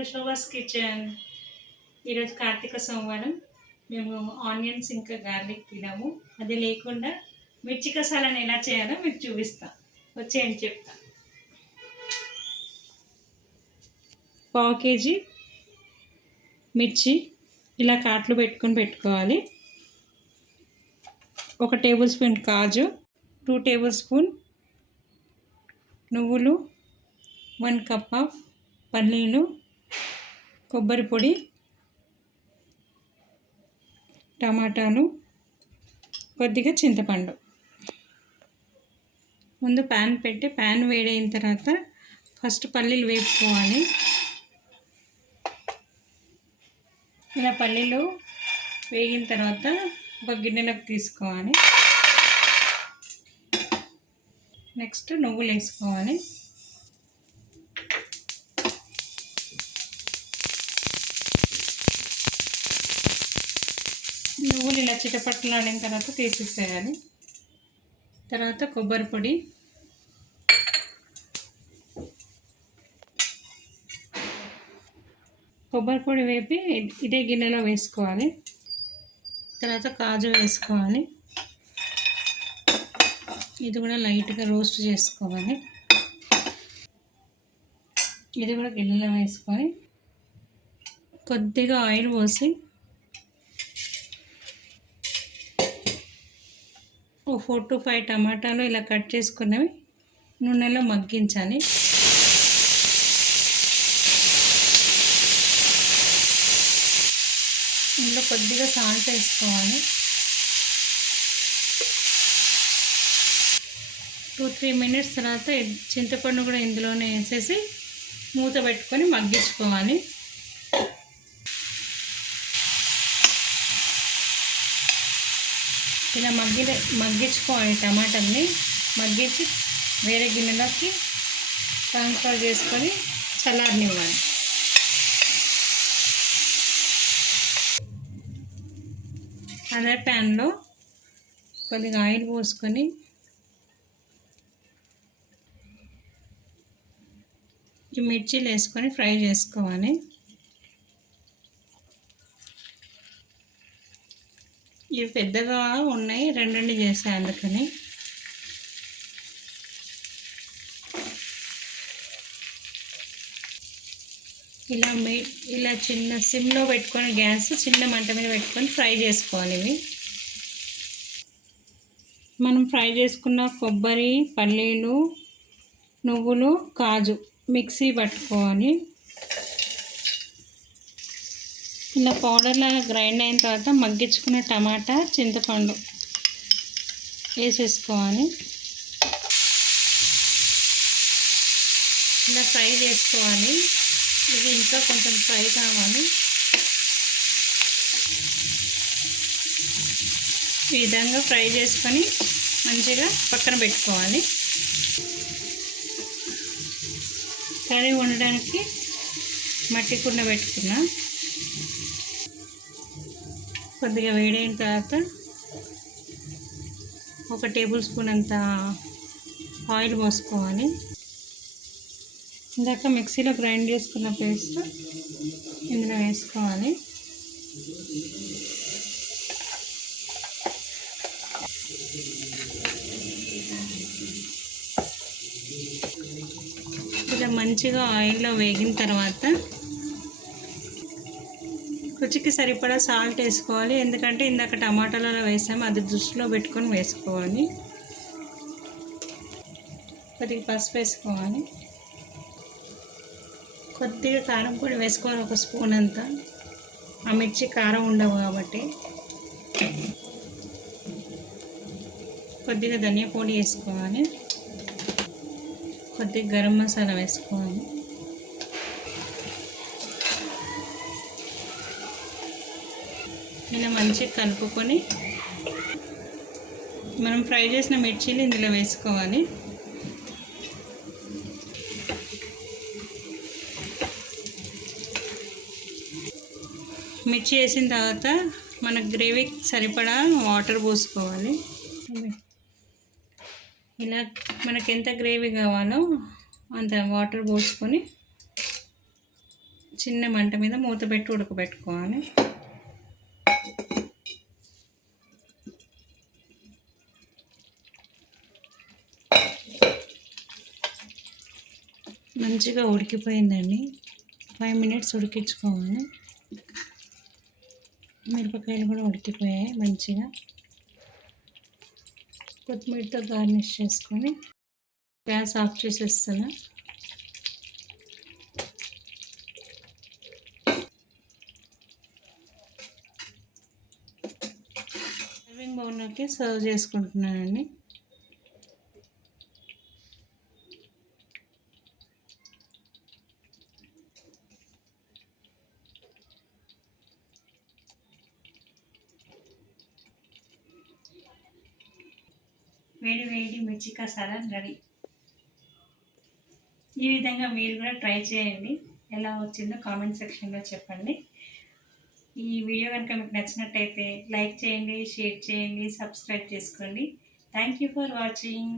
To శోభాస్ kitchen. ఈరోజు కార్తీక సోమవారం. మేము ఆనియన్స్ ఇంకా గార్లిక్ తినము. అది లేకుండా మిర్చి కసాలను ఎలా చేయాలో మీకు చూపిస్తా. వచ్చేయండి చెప్తా. 1/2 కేజీ మిర్చి ఇలా కాట్లు పెట్టుకోవాలి. 1 టేబుల్ స్పూన్ కాజు, 2 టేబుల్ స్పూన్ నువ్వులు, 1 కప్ ఆఫ్ పల్లీలు, కొబ్బరి పొడి, టమాటాలు, కొద్దిగా చింతపండు. ముందు ప్యాన్ పెట్టి ప్యాన్ వేడైన తర్వాత ఫస్ట్ పల్లీలు వేపుకోవాలి. ఇలా పల్లీలు వేగిన తర్వాత ఒక గిన్నెలోకి తీసుకోవాలి. నెక్స్ట్ నువ్వులు వేసుకోవాలి. నువ్వులు ఇలా చిటపట్లాడిన తర్వాత తీసేసేయాలి. తర్వాత కొబ్బరి పొడి, వేపి ఇదే గిన్నెలో వేసుకోవాలి. తర్వాత కాజు వేసుకోవాలి. ఇది కూడా లైట్గా రోస్ట్ చేసుకోవాలి. ఇది కూడా గిన్నెలో వేసుకొని కొద్దిగా ఆయిల్ పోసి 4 to 5 టమాటాలు ఇలా కట్ చేసుకున్నవి నూనెలో మగ్గించాలి. ఇందులో కొద్దిగా సాల్ట్ వేసుకోవాలి. 2-3 మినిట్స్ తర్వాత చింతపండు కూడా ఇందులోనే వేసేసి మూత పెట్టుకొని మగ్గించుకోవాలి. ఇలా మగ్గించుకోవాలి. టమాటాని మగ్గించి వేరే గిన్నెలోకి ట్రాన్స్ఫర్ చేసుకొని చల్లారనివ్వాలి. అదే ప్యాన్లో కొద్దిగా ఆయిల్ పోసుకొని ఈ మిర్చీలు వేసుకొని ఫ్రై చేసుకోవాలి. ఇవి పెద్దగా ఉన్నాయి, రెండు చేసాయి అందుకని. ఇలా చిన్న సిమ్లో పెట్టుకొని గ్యాస్ చిన్న మంట మీద పెట్టుకొని ఫ్రై చేసుకోవాలి. ఇవి మనం ఫ్రై చేసుకున్న కొబ్బరి, పల్లీలు, నువ్వులు, కాజు మిక్సీ పట్టుకోవాలి. ఇలా పౌడర్లా గ్రైండ్ అయిన తర్వాత మగ్గించుకున్న టమాటా, చింతపండు వేసేసుకోవాలి. ఇలా ఫ్రై చేసుకోవాలి. ఇది ఇంకా కొంచెం ఫ్రై కావాలి. ఈ విధంగా ఫ్రై చేసుకొని మంచిగా పక్కన పెట్టుకోవాలి. కర్రీ వండడానికి మట్టి కుండ పెట్టుకున్నా. కొద్దిగా వేడైన తర్వాత 1 టేబుల్ స్పూన్ అంత ఆయిల్ పోసుకోవాలి. ఇందాక మిక్సీలో గ్రైండ్ చేసుకున్న పేస్ట్ ఇందులో వేసుకోవాలి. ఇలా మంచిగా ఆయిల్లో వేగిన తర్వాత రుచికి సరిపడా సాల్ట్ వేసుకోవాలి. ఎందుకంటే ఇందాక టమాటాలలో వేసాము, అది దృష్టిలో పెట్టుకొని వేసుకోవాలి. కొద్దిగా పసుపు వేసుకోవాలి. కొద్దిగా కారం పొడి వేసుకోవాలి, 1 స్పూన్ అంతా. ఆ మిర్చి కారం ఉండవు కాబట్టి. కొద్దిగా ధనియా పొడి వేసుకోవాలి. కొద్దిగా గరం మసాలా వేసుకోవాలి. ఇలా మంచిగా కలుపుకొని మనం ఫ్రై చేసిన మిర్చీలు ఇందులో వేసుకోవాలి. మిర్చి వేసిన తర్వాత మన గ్రేవీకి సరిపడా వాటర్ పోసుకోవాలి. ఇలా మనకి ఎంత గ్రేవీ కావాలో అంత వాటర్ పోసుకొని చిన్న మంట మీద మూత పెట్టి ఉడకబెట్టుకోవాలి. మంచిగా ఉడికిపోయిందండి. 5 మినిట్స్ ఉడికించుకోవాలి. మిరపకాయలు కూడా ఉడికిపోయాయి మంచిగా. కొత్తిమీరతో గార్నిష్ చేసుకొని గ్యాస్ ఆఫ్ చేసేస్తున్నా. సర్వింగ్ బౌల్లోకి సర్వ్ చేసుకుంటున్నానండి. వేడి వేడి మిర్చి కసాలా రెడీ. ఈ విధంగా మీరు కూడా ట్రై చేయండి. ఎలా వచ్చిందో కామెంట్ సెక్షన్లో చెప్పండి. ఈ వీడియో కనుక మీకు నచ్చినట్టయితే లైక్ చేయండి, షేర్ చేయండి, సబ్స్క్రైబ్ చేసుకోండి. Thank you for watching.